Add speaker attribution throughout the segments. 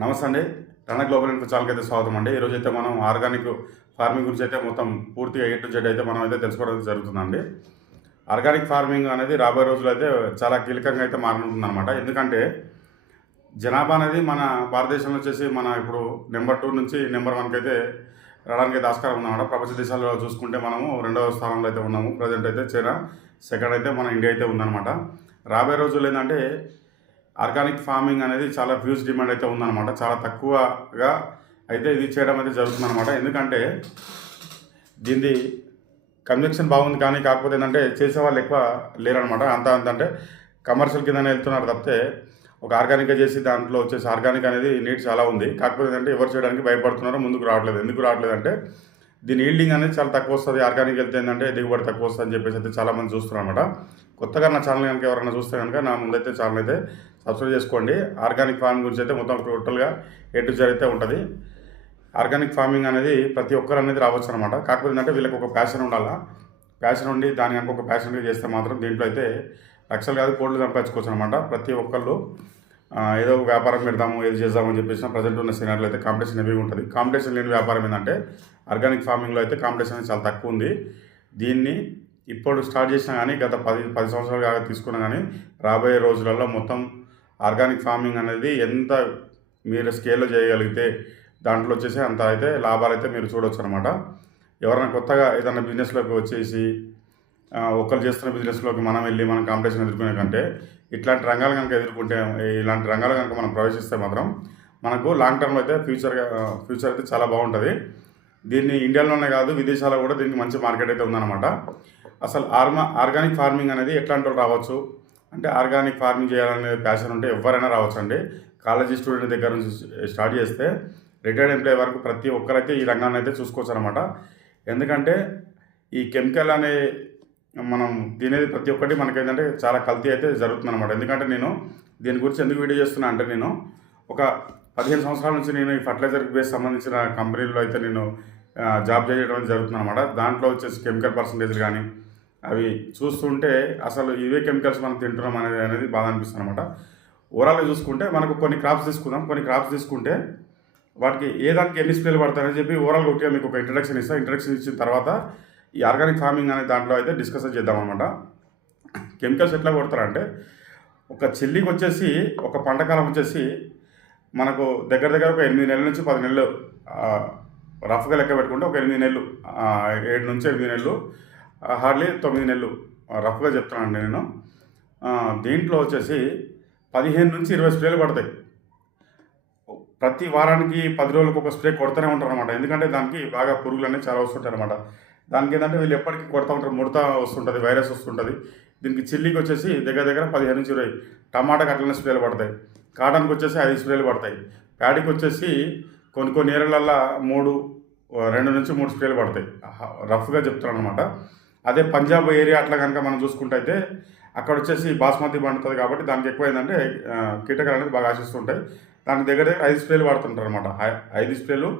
Speaker 1: నమస్తే అండి. రణ గ్లోబల్ ఇన్ఫో ఛానల్కి అయితే స్వాగతం అండి. ఈరోజు అయితే మనం ఆర్గానిక్ ఫార్మింగ్ గురించి అయితే మొత్తం పూర్తిగా ఏ టు జెడ్ అయితే మనం అయితే తెలుసుకోవడం జరుగుతుందండి. ఆర్గానిక్ ఫార్మింగ్ అనేది రాబోయే రోజులు అయితే చాలా కీలకంగా అయితే మారనుంటుందన్నమాట. ఎందుకంటే జనాభా అనేది మన భారతదేశంలో వచ్చేసి మన ఇప్పుడు నెంబర్ టూ నుంచి నెంబర్ వన్కి అయితే రావడానికి అయితే ఆస్కారం ఉందన్నమాట. ప్రపంచ దేశాల్లో చూసుకుంటే మనము రెండవ స్థానంలో అయితే ఉన్నాము. ప్రజెంట్ అయితే చైనా సెకండ్ అయితే మన ఇండియా అయితే ఉందన్నమాట. రాబోయే రోజులు ఏంటంటే ఆర్గానిక్ ఫార్మింగ్ అనేది చాలా ఫ్యూజ్ డిమాండ్ అయితే ఉందన్నమాట. చాలా తక్కువగా అయితే ఇది చేయడం అయితే జరుగుతుందన్నమాట. ఎందుకంటే దీనిది కన్వెక్షన్ బాగుంది కానీ కాకపోతే ఏంటంటే చేసే వాళ్ళు ఎక్కువ లేరనమాట అంత అంత అంటే కమర్షియల్ కిందనే వెళ్తున్నారు తప్పితే ఒక ఆర్గానిక్గా చేసి దాంట్లో వచ్చేసి ఆర్గానిక్ అనేది నీట్ చాలా ఉంది. కాకపోతే ఏంటంటే ఎవరు చేయడానికి భయపడుతున్నారో ముందుకు రావట్లేదు. ఎందుకు రావట్లేదు అంటే దీని ఈల్డింగ్ అనేది చాలా తక్కువ వస్తుంది. ఆర్గానిక్ వెళ్తే ఏంటంటే దిగుబడి తక్కువ వస్తుంది అని చెప్పేసి అయితే చాలామంది చూస్తున్నారు అనమాట కొత్తగా నా ఛానల్ కనుక ఎవరైనా చూస్తే కనుక నా ముందైతే ఛానల్ అయితే సబ్స్క్రైబ్ చేసుకోండి. ఆర్గానిక్ ఫార్మింగ్ గురించి అయితే మొత్తం టోటల్గా ఎటు జరిగితే ఉంటుంది. ఆర్గానిక్ ఫార్మింగ్ అనేది ప్రతి ఒక్కరు అనేది రావచ్చు అనమాట కాకపోతే ఏంటంటే వీళ్ళకి ఒక ప్యాషన్ ఉండాలా? ప్యాషన్ ఉండి దాని కనుక ఒక ప్యాషన్గా చేస్తే మాత్రం దీంట్లో అయితే లక్షలు కాదు కోట్లు సంపాదించుకోవచ్చు అనమాట ప్రతి ఒక్కళ్ళు. ఏదో ఒక వ్యాపారం పెడదాము ఏది చేద్దామని చెప్పేసి ప్రజెంట్ ఉన్న సినారీలో అయితే కాంపిటీషన్ హెవీగా ఉంటుంది. కాంపిటీషన్ లేని వ్యాపారం ఏంటంటే ఆర్గానిక్ ఫార్మింగ్లో అయితే కాంపిటీషన్ అనేది చాలా తక్కువ ఉంది. దీన్ని ఇప్పుడు స్టార్ట్ చేసినా కానీ గత పది పది సంవత్సరాలు కాగా తీసుకున్నా కానీ రాబోయే రోజులలో మొత్తం ఆర్గానిక్ ఫార్మింగ్ అనేది ఎంత మీరు స్కేల్లో చేయగలిగితే దాంట్లో వచ్చేసి అంత అయితే లాభాలు అయితే మీరు చూడవచ్చు అనమాట ఎవరైనా కొత్తగా ఏదైనా బిజినెస్లోకి వచ్చేసి ఒకరు చేస్తున్న బిజినెస్లోకి మనం వెళ్ళి మనం కాంపిటీషన్ ఎదుర్కొనే కంటే ఇట్లాంటి రంగాలు కనుక ఎదుర్కొంటే ఇలాంటి రంగాలు కనుక మనం ప్రవేశిస్తే మాత్రం మనకు లాంగ్ టర్మ్లో అయితే ఫ్యూచర్ ఫ్యూచర్ అయితే చాలా బాగుంటుంది. దీన్ని ఇండియాలోనే కాదు విదేశాల్లో కూడా దీనికి మంచి మార్కెట్ అయితే ఉందన్నమాట. అసలు ఆర్మా ఆర్గానిక్ ఫార్మింగ్ అనేది ఎట్లాంటి వాళ్ళు రావచ్చు? అంటే ఆర్గానిక్ ఫార్మింగ్ చేయాలనే ప్యాషన్ ఉంటే ఎవరైనా రావచ్చు అండి కాలేజీ స్టూడెంట్ దగ్గర నుంచి స్టార్ట్ చేస్తే రిటైర్డ్ ఎంప్లాయీ వరకు ప్రతి ఒక్కరైతే ఈ రంగాన్ని అయితే చూసుకోవచ్చు అనమాట ఎందుకంటే ఈ కెమికల్ అనే మనం తినేది ప్రతి ఒక్కటి మనకేంటంటే చాలా కల్తీ అయితే జరుగుతుంది అనమాట ఎందుకంటే నేను దీని గురించి ఎందుకు వీడియో చేస్తున్నా అంటే నేను ఒక పదిహేను సంవత్సరాల నుంచి నేను ఈ ఫర్టిలైజర్ బేస్ సంబంధించిన కంపెనీల్లో అయితే నేను జాబ్ చేయడం జరుగుతుంది అనమాట దాంట్లో వచ్చేసి కెమికల్ పర్సంటేజ్లు కానీ అవి చూస్తుంటే అసలు ఇవే కెమికల్స్ మనం తింటున్నాం అనేది అనేది బాధ అనిపిస్తుంది అనమాట ఓవరాల్గా చూసుకుంటే మనకు కొన్ని క్రాప్స్ తీసుకుందాం. కొన్ని క్రాప్స్ తీసుకుంటే వాటికి ఏ దానికి ఎన్ని స్ప్రేలు పడతాయని చెప్పి ఓవరాల్ ఒకటిగా మీకు ఒక ఇంట్రడక్షన్ ఇస్తాను ఇంట్రడక్షన్ ఇచ్చిన తర్వాత ఈ ఆర్గానిక్ ఫార్మింగ్ అనే దాంట్లో అయితే డిస్కస్ చేద్దాం అనమాట కెమికల్స్ ఎట్లా కొడతారంటే ఒక చెల్లికి వచ్చేసి ఒక పంటకాలం వచ్చేసి మనకు దగ్గర దగ్గర ఒక ఎనిమిది నెలల నుంచి పది నెలలు రఫ్గా లెక్క పెట్టుకుంటే ఒక ఎనిమిది నెలలు ఏడు నుంచి ఎనిమిది నెలలు హార్డ్లీ తొమ్మిది నెలలు. రఫ్గా చెప్తున్నానండి నేను. దీంట్లో వచ్చేసి పదిహేను నుంచి ఇరవై స్ప్రేలు పడతాయి. ప్రతి వారానికి పది రోజులకు ఒక స్ప్రే కొడుతూనే ఉంటారు అనమాట ఎందుకంటే దానికి బాగా పురుగులు అనేవి చాలా వస్తుంటాయి అనమాట దానికి ఏంటంటే వీళ్ళు ఎప్పటికీ కొడతా ఉంటారు. ముడత వస్తుంటుంది వైరస్ వస్తుంటుంది. దీనికి చిల్లికి వచ్చేసి దగ్గర దగ్గర పదిహేను నుంచి ఇరవై టమాటాకి అట్లనే స్ప్రేలు పడతాయి. కాటన్కి వచ్చేసి ఐదు స్ప్రేలు పడతాయి. ప్యాడీకి వచ్చేసి కొన్ని కొన్ని ఏరియాలల్లో మూడు రెండు నుంచి మూడు స్ప్రేలు పడతాయి. రఫ్గా చెప్తున్నాను అనమాట అదే పంజాబ్ ఏరియా అట్లా కనుక మనం చూసుకుంటే అయితే అక్కడ వచ్చేసి బాస్మతి పండుతుంది కాబట్టి దానికి ఎక్కువ ఏంటంటే కీటకాలు అనేది బాగా ఆశిస్తుంటాయి. దానికి దగ్గర దగ్గర ఐదు స్ప్రేలు వాడుతుంటారు అనమాట ఐదు స్ప్రేలు.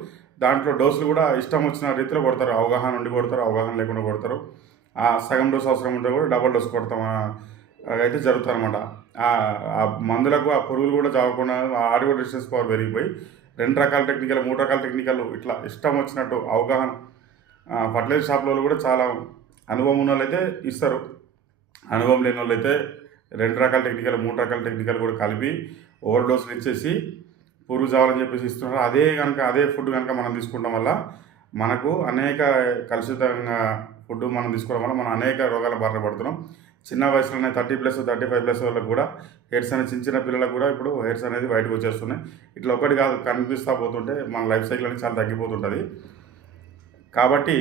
Speaker 1: దాంట్లో డోసులు కూడా ఇష్టం వచ్చిన రీతిలో కొడతారు. అవగాహన ఉండి కొడతారు అవగాహన లేకుండా కొడతారు. ఆ సగం డోస్ అవసరం ఉంటే కూడా డబల్ డోస్ కొడతాం అయితే జరుగుతుంది అనమాట ఆ మందులకు ఆ పురుగులు కూడా చావకుండా ఆ ఆడియో డిస్టెన్స్ పవర్ పెరిగిపోయి రెండు రకాల టెక్నికల్ మూడు రకాల టెక్నికల్ ఇట్లా ఇష్టం వచ్చినట్టు అవగాహన ఫర్టిలైజర్ షాప్లలో కూడా చాలా అనుభవం ఉన్న వాళ్ళు అయితే ఇస్తారు. అనుభవం లేని వాళ్ళు అయితే రెండు రకాల టెక్నికల్ మూడు రకాల టెక్నికల్ కూడా కలిపి ఓవర్ డోసులు ఇచ్చేసి పురుగు చావాలని చెప్పేసి ఇస్తున్నారు. అదే కనుక అదే ఫుడ్ కనుక మనం తీసుకుంటాం వల్ల మనకు అనేక కలుషితంగా ఫుడ్ మనం తీసుకోవడం వల్ల మనం అనేక రోగాల బారిన పడుతున్నాం. చిన్న వయసులోనే thirty plus thirty five plus వాళ్ళకి కూడా హెయిర్స్ అనేది చిన్న చిన్న పిల్లలకు కూడా ఇప్పుడు హెయిర్స్ అనేది బయటకు వచ్చేస్తున్నాయి. ఇట్లా ఒకటి కాదు కనిపిస్తూ పోతుంటే మన లైఫ్ సైకిల్ అనేది చాలా తగ్గిపోతుంటుంది. కాబట్టి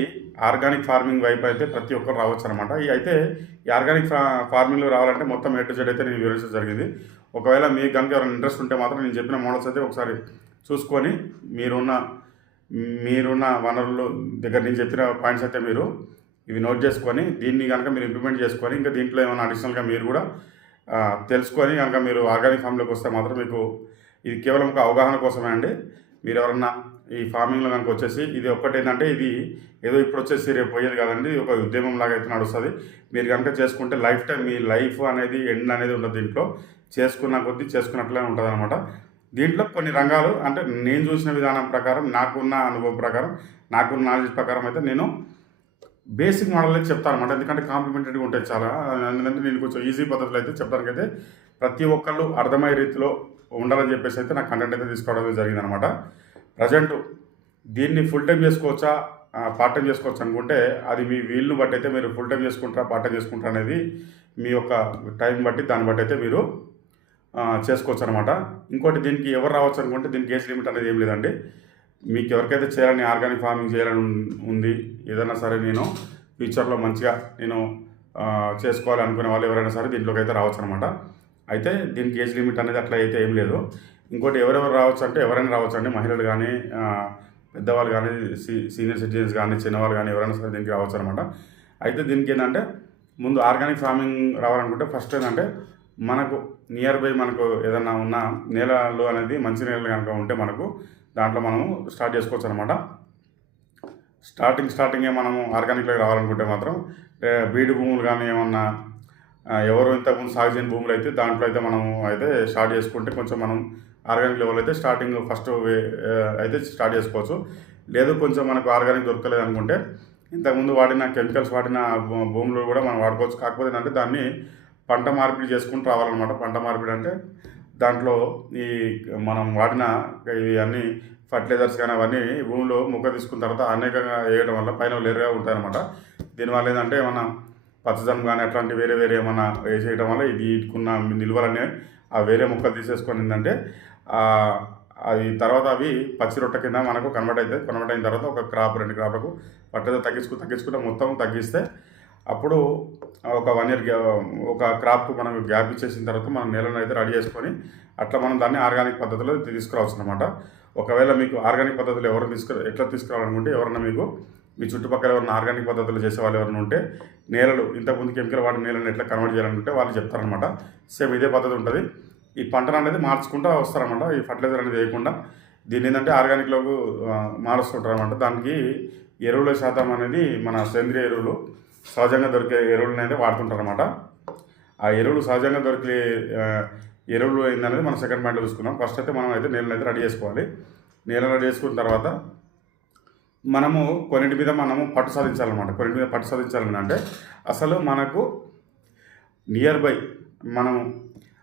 Speaker 1: ఆర్గానిక్ ఫార్మింగ్ వైపు అయితే ప్రతి ఒక్కరు రావచ్చు అనమాట అయితే ఈ ఆర్గానిక్ ఫా ఫార్మింగ్లో రావాలంటే మొత్తం ఏ టు జెడ్ అయితే నేను వివరించడం జరిగింది. ఒకవేళ మీకు కనుక ఎవరైనా ఇంట్రెస్ట్ ఉంటే మాత్రం నేను చెప్పిన మోడల్స్ అయితే ఒకసారి చూసుకొని మీరున్న మీరున్న వనరులు దగ్గర నేను చెప్పిన పాయింట్స్ అయితే మీరు ఇవి నోట్ చేసుకొని దీన్ని కనుక మీరు ఇంప్లిమెంట్ చేసుకొని ఇంకా దీంట్లో ఏమైనా అడిషనల్గా మీరు కూడా తెలుసుకొని కనుక మీరు ఆర్గానిక్ ఫామ్లోకి వస్తే మాత్రం మీకు ఇది కేవలం ఒక అవగాహన కోసమే అండి. మీరు ఎవరన్నా ఈ ఫార్మింగ్లో కనుక వచ్చేసి ఇది ఒక్కటి ఏంటంటే ఇది ఏదో ఇప్పుడు వచ్చేసి రేపు పోయేది కాదండి ఒక ఉద్యమం లాగా అయితే నడుస్తుంది. మీరు కనుక చేసుకుంటే లైఫ్ టైం మీ లైఫ్ అనేది ఎండ్ అనేది ఉండదు దీంట్లో. చేసుకున్న కొద్దీ చేసుకున్నట్లే ఉంటుంది అనమాట దీంట్లో కొన్ని రంగాలు అంటే నేను చూసిన విధానం ప్రకారం నాకున్న అనుభవం ప్రకారం నాకున్న నాలెడ్జ్ ప్రకారం అయితే నేను బేసిక్ మోడల్ అయితే చెప్తాను అనమాట ఎందుకంటే కాంప్లిమెంటరీగా ఉంటాయి చాలా. ఎందుకంటే నేను కొంచెం ఈజీ పద్ధతిలో అయితే చెప్పడానికైతే ప్రతి ఒక్కళ్ళు అర్థమయ్యే రీతిలో ఉండాలని చెప్పేసి అయితే నా కంటెంట్ అయితే తీసుకోవడం జరిగింది అనమాట ప్రజెంట్ దీన్ని ఫుల్ టైం చేసుకోవచ్చా? పార్ట్ టైం చేసుకోవచ్చు అనుకుంటే అది మీ వీలును బట్టి అయితే మీరు ఫుల్ టైం చేసుకుంటారా పార్ట్ టైం చేసుకుంటారా అనేది మీ యొక్క టైం బట్టి దాన్ని బట్టి అయితే మీరు చేసుకోవచ్చు అనమాట ఇంకోటి దీనికి ఎవరు రావచ్చు అనుకుంటే దీనికి ఏజ్ లిమిట్ అనేది ఏం లేదండి. మీకు ఎవరికైతే చేయాలని ఆర్గానిక్ ఫార్మింగ్ చేయాలని ఉంది ఏదైనా సరే నేను ఫ్యూచర్లో మంచిగా నేను చేసుకోవాలి అనుకునే వాళ్ళు ఎవరైనా సరే దీంట్లోకి అయితే రావచ్చు అనమాట అయితే దీనికి ఏజ్ లిమిట్ అనేది అట్లా అయితే ఏం లేదు. ఇంకోటి ఎవరెవరు రావచ్చు అంటే ఎవరైనా రావచ్చు అండి. మహిళలు కానీ పెద్దవాళ్ళు కానీ సీ సీనియర్ సిటిజన్స్ కానీ చిన్నవాళ్ళు కానీ ఎవరైనా సరే దీనికి రావచ్చు అనమాట అయితే దీనికి ఏంటంటే ముందు ఆర్గానిక్ ఫార్మింగ్ రావాలనుకుంటే ఫస్ట్ ఏంటంటే మనకు నియర్ బై మనకు ఏదన్నా ఉన్న నేలలు అనేది మంచి నేలలు కనుక ఉంటే మనకు దాంట్లో మనము స్టార్ట్ చేసుకోవచ్చు అనమాట స్టార్టింగ్ స్టార్టింగే మనము ఆర్గానిక్లోకి రావాలనుకుంటే మాత్రం బీడు భూములు కానీ ఏమన్నా ఎవరు ఇంతకుముందు సాగు చేయని భూములు అయితే దాంట్లో అయితే మనము అయితే స్టార్ట్ చేసుకుంటే కొంచెం మనం ఆర్గానిక్ లెవెల్ అయితే స్టార్టింగ్ ఫస్ట్ అయితే స్టార్ట్ చేసుకోవచ్చు. లేదు కొంచెం మనకు ఆర్గానిక్ దొరకలేదు అనుకుంటే ఇంతకుముందు వాడిన కెమికల్స్ వాడిన భూములు కూడా మనం వాడుకోవచ్చు. కాకపోతే ఏంటంటే దాన్ని పంట మార్పిడి చేసుకుంటూ రావాలన్నమాట. పంట మార్పిడి అంటే దాంట్లో ఈ మనం వాడిన ఇవన్నీ ఫర్టిలైజర్స్ కానీ అవన్నీ భూమిలో మొక్క తీసుకున్న తర్వాత అనేకంగా వేయడం వల్ల పైన లేరుగా ఉంటాయన్నమాట. దీనివల్ల ఏంటంటే ఏమన్నా పచ్చదనం కానీ అట్లాంటి వేరే వేరే ఏమన్నా వేసేయడం వల్ల ఇది ఇటుకున్న నిల్వలనే ఆ వేరే మొక్కలు తీసేసుకొని ఏంటంటే అది తర్వాత అవి పచ్చి రొట్టె కింద మనకు కన్వర్ట్ అవుతుంది కన్వర్ట్ అయిన తర్వాత ఒక క్రాప్ రెండు క్రాప్లకు పట్టేదో తగ్గించుకు తగ్గించుకుంటే మొత్తం తగ్గిస్తే అప్పుడు ఒక వన్ ఇయర్ ఒక క్రాప్కు మనం గ్యాప్ ఇచ్చేసిన తర్వాత మనం నేలను అయితే రెడీ చేసుకొని అట్లా మనం దాన్ని ఆర్గానిక్ పద్ధతిలో తీసుకురావచ్చు అనమాట ఒకవేళ మీకు ఆర్గానిక్ పద్ధతిలో ఎవరు తీసుకు ఎట్లా తీసుకురావాలనుకుంటే ఎవరన్నా మీకు మీ చుట్టుపక్కల ఎవరైనా ఆర్గానిక్ పద్ధతిలో చేసే వాళ్ళు ఎవరైనా ఉంటే నేలలు ఇంతకుముందు కెమికల్ వాడిన నేలను ఎట్లా కన్వర్ట్ చేయాలనుకుంటే వాళ్ళు చెప్తారనమాట సేమ్ ఇదే పద్ధతి ఉంటుంది. ఈ పంటను అనేది మార్చుకుంటూ వస్తారన్నమాట. ఈ ఫర్టిలైజర్ అనేది వేయకుండా. దీన్ని ఏంటంటే ఆర్గానిక్లోకి మారుస్తుంటారు అనమాట దానికి ఎరువుల శాతం అనేది మన సేంద్రియ ఎరువులు సహజంగా దొరికే ఎరువులను అయితే వాడుతుంటారు అనమాట ఆ ఎరువులు సహజంగా దొరికే ఎరువులు ఏందనేది మనం సెకండ్ పాయింట్లో చూసుకున్నాం ఫస్ట్ అయితే మనం అయితే నీళ్ళని అయితే రెడీ చేసుకోవాలి. నీళ్ళని రెడీ చేసుకున్న తర్వాత మనము కొన్నింటి మీద మనము పట్టు సాధించాలన్నమాట. కొన్నింటి మీద పట్టు సాధించాలని అంటే అసలు మనకు నియర్ బై మనం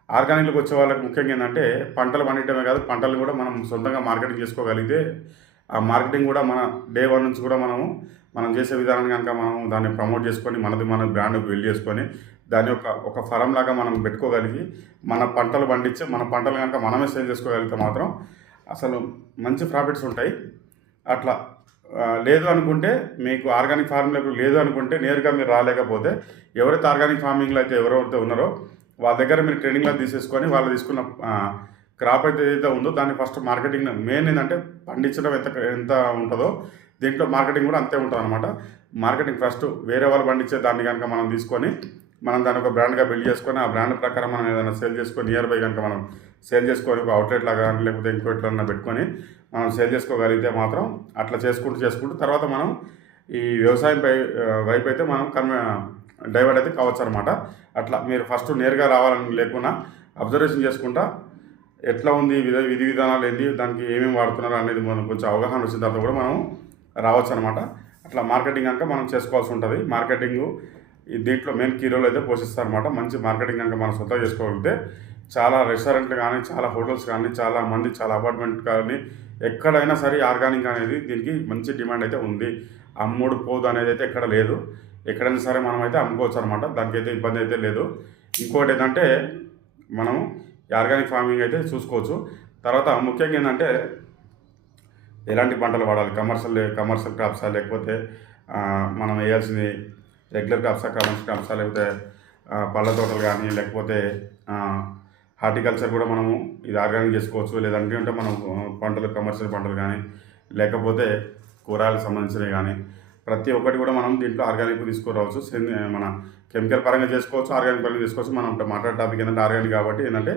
Speaker 1: ఆర్గానిక్లోకి వచ్చే వాళ్ళకి ముఖ్యంగా ఏంటంటే పంటలు పండించడమే కాదు పంటలు కూడా మనం సొంతంగా మార్కెటింగ్ చేసుకోగలిగితే ఆ మార్కెటింగ్ కూడా మన డే వన్ నుంచి కూడా మనము మనం చేసే విధానాన్ని కనుక మనం దాన్ని ప్రమోట్ చేసుకొని మనది మన బ్రాండ్ బిల్డ్ చేసుకొని దాని యొక్క ఒక ఫరం లాగా మనం పెట్టుకోగలిగి మన పంటలు పండించి మన పంటలు కనుక మనమే సేల్ చేసుకోగలిగితే మాత్రం అసలు మంచి ప్రాఫిట్స్ ఉంటాయి. అట్లా లేదు అనుకుంటే మీకు ఆర్గానిక్ ఫార్మింగ్ లేదు అనుకుంటే నేరుగా మీరు రాలేకపోతే ఎవరైతే ఆర్గానిక్ ఫార్మింగ్లో అయితే ఎవరైతే ఉన్నారో వాళ్ళ దగ్గర మీరు ట్రైనింగ్లో తీసేసుకొని వాళ్ళు తీసుకున్న క్రాప్ అయితే ఏదైతే ఉందో దాన్ని ఫస్ట్ మార్కెటింగ్ మెయిన్ ఏంటంటే పండించడం ఎంత ఎంత ఉంటుందో దీంట్లో మార్కెటింగ్ కూడా అంతే ఉంటుంది అనమాట మార్కెటింగ్ ఫస్ట్ వేరే వాళ్ళు పండించే దాన్ని కనుక మనం తీసుకొని మనం దాని ఒక బ్రాండ్గా బిల్డ్ చేసుకొని ఆ బ్రాండ్ ప్రకారం మనం ఏదైనా సేల్ చేసుకొని నియర్ బై కనుక మనం సేల్ చేసుకొని ఒక అవుట్లెట్ లాగా కానీ లేకపోతే ఇంకో ఎట్లన్నా పెట్టుకొని మనం సేల్ చేసుకోగలిగితే మాత్రం అట్లా చేసుకుంటూ చేసుకుంటూ తర్వాత మనం ఈ వ్యవసాయం పై వైపు అయితే మనం కన్వే డైవర్ట్ అయితే కావచ్చు అనమాట అట్లా మీరు ఫస్ట్ నేరుగా రావాలని లేకుండా అబ్జర్వేషన్ చేసుకుంటా ఎట్లా ఉంది విధ విధి విధానాలు ఏంటి దానికి ఏమేమి వాడుతున్నారు అనేది మనం కొంచెం అవగాహన వచ్చిన తర్వాత కూడా మనం రావచ్చు అనమాట అట్లా మార్కెటింగ్ కనుక మనం చేసుకోవాల్సి ఉంటుంది. మార్కెటింగ్ దీంట్లో మెయిన్ కీ రోల్ అయితే పోషిస్తారనమాట మంచి మార్కెటింగ్ కనుక మనం సొంతం చేసుకోగలిగితే చాలా రెస్టారెంట్లు కానీ చాలా హోటల్స్ కానీ చాలా మంది చాలా అపార్ట్మెంట్ కానీ ఎక్కడైనా సరే ఆర్గానిక్ అనేది దీనికి మంచి డిమాండ్ అయితే ఉంది. అమ్ముడు పోదు అనేది అయితే ఎక్కడ లేదు. ఎక్కడైనా సరే మనం అయితే అమ్ముకోవచ్చు అనమాట దానికి అయితే ఇబ్బంది అయితే లేదు. ఇంకోటి ఏంటంటే మనం ఆర్గానిక్ ఫార్మింగ్ అయితే చూసుకోవచ్చు. తర్వాత ముఖ్యంగా ఏంటంటే ఎలాంటి పంటలు వాడాలి? కమర్షియల్ కమర్షియల్ క్రాప్సా? లేకపోతే మనం వేయాల్సింది రెగ్యులర్ క్రాప్సా కమర్షియల్ క్రాప్సా? లేకపోతే పళ్ళ తోటలు కానీ లేకపోతే హార్టికల్చర్ కూడా మనము ఇది ఆర్గానిక్ చేసుకోవచ్చు. లేదంటే మనం పంటలు కమర్షియల్ పంటలు కానీ లేకపోతే కూరగాయలకు సంబంధించినవి కానీ ప్రతి ఒక్కటి కూడా మనం దీంట్లో ఆర్గానిక్ తీసుకురావచ్చు. మన కెమికల్ పరంగా చేసుకోవచ్చు ఆర్గానిక్ పరంగా చేసుకోవచ్చు. మనం మాట్లాడే టాపిక్ ఏంటంటే ఆర్గానిక్ కాబట్టి ఏంటంటే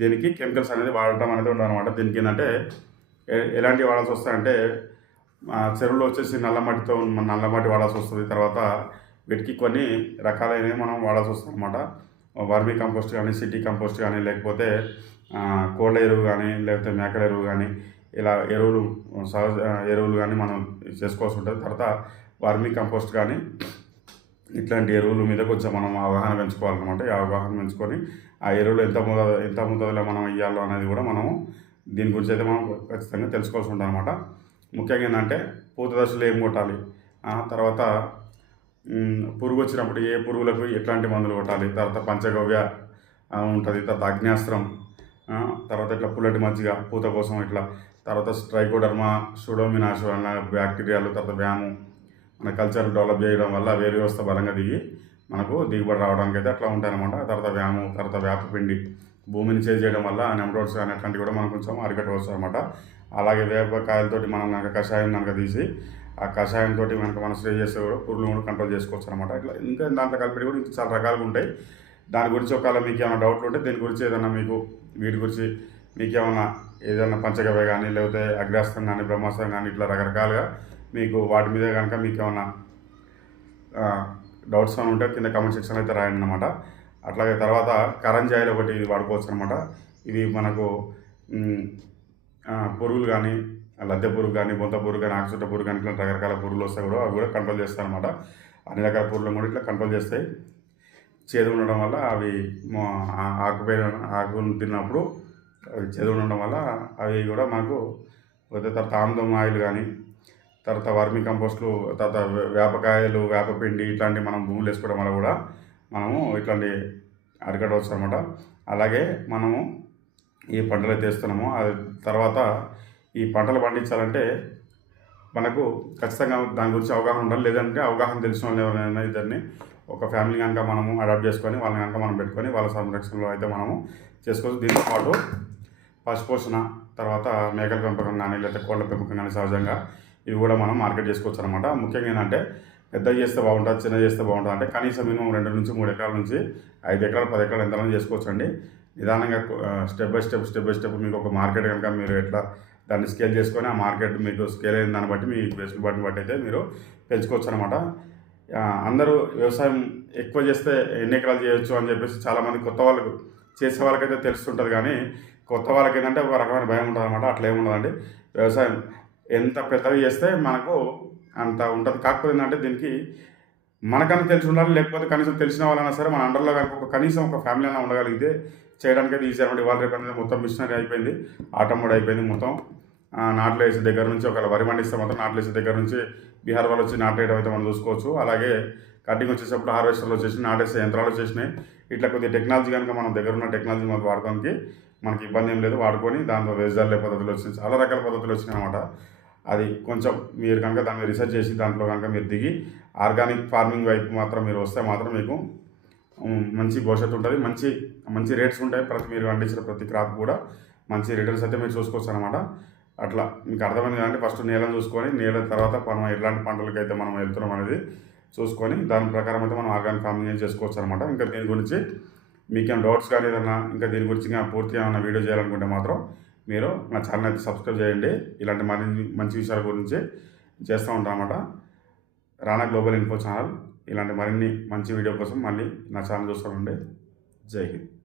Speaker 1: దీనికి కెమికల్స్ అనేది వాడటం అనేది ఉండదన్నమాట దీనికి ఏంటంటే ఎలాంటివి వాడాల్సి వస్తాయంటే చెరువులో వచ్చేసి నల్ల మట్టితో మన నల్ల మట్టి వాడాల్సి వస్తుంది. తర్వాత వీటికి కొన్ని రకాలైనవి మనం వాడాల్సి వస్తుంది అనమాట వర్మీ కంపోస్ట్ కానీ సిటీ కంపోస్ట్ కానీ లేకపోతే కోళ్ళ ఎరువు కానీ లేకపోతే మేకల ఎరువు కానీ ఇలా ఎరువులు సహజ ఎరువులు కానీ మనం చేసుకోవాల్సి ఉంటుంది. తర్వాత వర్మీ కంపోస్ట్ కానీ ఇట్లాంటి ఎరువుల మీద కొంచెం మనం అవగాహన పెంచుకోవాలన్నమాట. ఈ అవగాహన పెంచుకొని ఆ ఎరువులు ఎంత మోతా ఎంత మోతాదులో మనం ఇవ్వాలో అనేది కూడా మనము దీని గురించి అయితే మనం ఖచ్చితంగా తెలుసుకోవాల్సి ఉంటుంది అనమాట ముఖ్యంగా ఏంటంటే పూత దశలో ఏం కొట్టాలి? తర్వాత పురుగు వచ్చినప్పుడు ఏ పురుగులకు ఎట్లాంటి మందులు కొట్టాలి? తర్వాత పంచగవ్య ఉంటుంది. తర్వాత అగ్నేస్త్రం తర్వాత ఇట్లా పుల్లటి మజ్జిగ పూత కోసం ఇట్లా. తర్వాత స్ట్రైకోడర్మా సుడోమినాషు అన్న బ్యాక్టీరియాలు తర్వాత వ్యాము మన కల్చర్ డెవలప్ చేయడం వల్ల వేరు వ్యవస్థ బలంగా దిగి మనకు దిగుబడి రావడానికి అయితే అట్లా ఉంటాయన్నమాట. తర్వాత వ్యాము తర్వాత వేపపిండి భూమిని చేజ్ చేయడం వల్ల నెమటోడ్స్ కానీ అట్లాంటివి కూడా మనం కొంచెం అరికట్టవచ్చు అనమాట అలాగే వేపకాయలతోటి మనం కనుక కషాయం కనుక తీసి ఆ కషాయంతో మనకు మనం స్ప్రే చేస్తే కూడా పురుగులు కూడా కంట్రోల్ చేసుకోవచ్చు అనమాట ఇట్లా ఇంకా దాంట్లో కలిపి కూడా ఇంకా చాలా రకాలుగా ఉంటాయి. దాని గురించి ఒకవేళ మీకు ఏమైనా డౌట్లు ఉంటే దీని గురించి ఏదైనా మీకు వీటి గురించి మీకు ఏమైనా ఏదైనా పంచగవ్య కానీ లేకపోతే అగ్రాస్త్రం కానీ బ్రహ్మాస్త్రం కానీ ఇట్లా రకరకాలుగా మీకు వాటి మీద కనుక మీకు ఏమైనా డౌట్స్ ఏమైనా ఉంటే కింద కమెంట్ సెక్షన్లో అయితే రాయండి అనమాట అట్లాగే తర్వాత కరంజాయిలు ఒకటి ఇది వాడుకోవచ్చు అనమాట ఇది మనకు పురుగులు కానీ లద్దె పురుగు కానీ బొంత పురుగు కానీ ఆకుచుట్ట పురుగు కానీ ఇట్లా రకరకాల పురుగులు వస్తాయి కూడా అవి కూడా కంట్రోల్ చేస్తాయి అనమాట అన్ని రకాల పురుగులను కూడా ఇట్లా కంట్రోల్ చేస్తాయి చేదు ఉండడం వల్ల అవి మా- ఆకును తిన్నప్పుడు అవి చేదు ఉండడం వల్ల అవి కూడా మనకు పోతే తర్వాత ఆమ్లం ఆయిల్ కానీ తర్వాత వర్మి కంపోస్ట్లు తర్వాత వేపకాయలు వేపపిండి ఇట్లాంటి మనం భూములు వేసుకోవడం వల్ల కూడా మనము ఇట్లాంటి అరికట్టవచ్చు అనమాట అలాగే మనము ఈ పంటలు అయితే వేస్తున్నామో. అది తర్వాత ఈ పంటలు పండించాలంటే మనకు ఖచ్చితంగా దాని గురించి అవగాహన ఉండాలి. లేదంటే అవగాహన తెలిసిన వాళ్ళు ఎవరైనా ఇద్దరిని ఒక ఫ్యామిలీ కనుక మనము అడాప్ట్ చేసుకొని వాళ్ళని కనుక మనం పెట్టుకొని వాళ్ళ సంరక్షణలో అయితే మనము చేసుకోవచ్చు. దీంతో పాటు పశుపోషణ తర్వాత మేకల పెంపకం కానీ లేకపోతే కోళ్ళ పెంపకం కానీ సహజంగా ఇవి కూడా మనం మార్కెట్ చేసుకోవచ్చు అనమాట ముఖ్యంగా ఏంటంటే పెద్ద చేస్తే బాగుంటుంది చిన్న చేస్తే బాగుంటుంది అంటే కనీసం మినిమం రెండు నుంచి మూడు ఎకరాల నుంచి ఐదు ఎకరాలు పది ఎకరాలు ఎంతైనా చేసుకోవచ్చండి. నిదానంగా step by step step by step మీకు ఒక మార్కెట్ కనుక మీరు ఎట్లా దాన్ని స్కేల్ చేసుకొని ఆ మార్కెట్ మీకు స్కేల్ అయిన దాన్ని బట్టి మీ వెసులుబాటుని బట్టి అయితే మీరు పెంచుకోవచ్చు అనమాట అందరూ వ్యవసాయం ఎక్కువ చేస్తే ఎన్ని ఎకరాలు చేయొచ్చు అని చెప్పేసి చాలామంది కొత్త వాళ్ళకు చేసే వాళ్ళకైతే తెలుస్తుంటుంది కానీ కొత్త వాళ్ళకి ఏంటంటే ఒక రకమైన భయం ఉంటుంది అనమాట అట్లా ఏముండదండి. వ్యవసాయం ఎంత పెద్దవి చేస్తే మనకు అంత ఉంటుంది. కాకపోతే ఏంటంటే దీనికి మనకన్నా తెలిసి ఉండాలి లేకపోతే కనీసం తెలిసిన వాళ్ళైనా సరే మన అండర్లో కనుక ఒక కనీసం ఒక ఫ్యామిలీ అయినా ఉండగలిగితే చేయడానికి అయితే ఈజీ అనమాట ఇవాళ రేపు అనేది మొత్తం మిషనరీ అయిపోయింది. ఆటోమోడ్ అయిపోయింది మొత్తం. నాట్లు వేసే దగ్గర నుంచి ఒకవేళ వరి పండిస్తే మొత్తం నాట్లు వేసే దగ్గర నుంచి బీహార్ వాళ్ళు వచ్చి నాటేయడం అయితే మనం చూసుకోవచ్చు. అలాగే కటింగ్ వచ్చేటప్పుడు హార్వెస్టర్లు వచ్చేసి నాటేసే యంత్రాలు వచ్చేసినాయి. ఇట్లా కొద్దిగా టెక్నాలజీ కనుక మన దగ్గర ఉన్న టెక్నాలజీ మనకు వాడుకోవడానికి మనకి ఇబ్బంది ఏం లేదు. వాడుకొని దాంట్లో వేజాలే పద్ధతులు వచ్చినాయి చాలా రకాల పద్ధతులు వచ్చినాయి అనమాట అది కొంచెం మీరు కనుక దాన్ని రీసెర్చ్ చేసి దాంట్లో కనుక మీరు దిగి ఆర్గానిక్ ఫార్మింగ్ వైపు మాత్రం మీరు వస్తే మాత్రం మీకు మంచి భవిష్యత్తు ఉంటుంది. మంచి మంచి రేట్స్ ఉంటాయి. ప్రతి మీరు పండించిన ప్రతి క్రాప్ కూడా మంచి రిటర్న్స్ అయితే మీరు చూసుకోవచ్చు అనమాట అట్లా మీకు అర్థమైంది అంటే ఫస్ట్ నేలను చూసుకొని నేల తర్వాత మనం ఎలాంటి పంటలకు అయితే మనం వెళ్తున్నాం అనేది చూసుకొని దాని ప్రకారం అయితే మనం ఆర్గానిక్ ఫార్మింగ్ చేసుకోవచ్చు అనమాట ఇంకా దీని గురించి మీకేం డౌట్స్ కానీ ఏదన్నా ఇంకా దీని గురించి ఇంకా పూర్తిగా ఏమైనా వీడియో చేయాలనుకుంటే మాత్రం మీరు నా ఛానల్ అయితే సబ్స్క్రైబ్ చేయండి. ఇలాంటి మరిన్ని మంచి విషయాల గురించి చేస్తూ ఉంటాం అన్నమాట. రానా గ్లోబల్ ఇన్ఫో ఛానల్ ఇలాంటి మరిన్ని మంచి వీడియో కోసం మళ్ళీ నా ఛానల్ చూస్తానండి జై హింద్.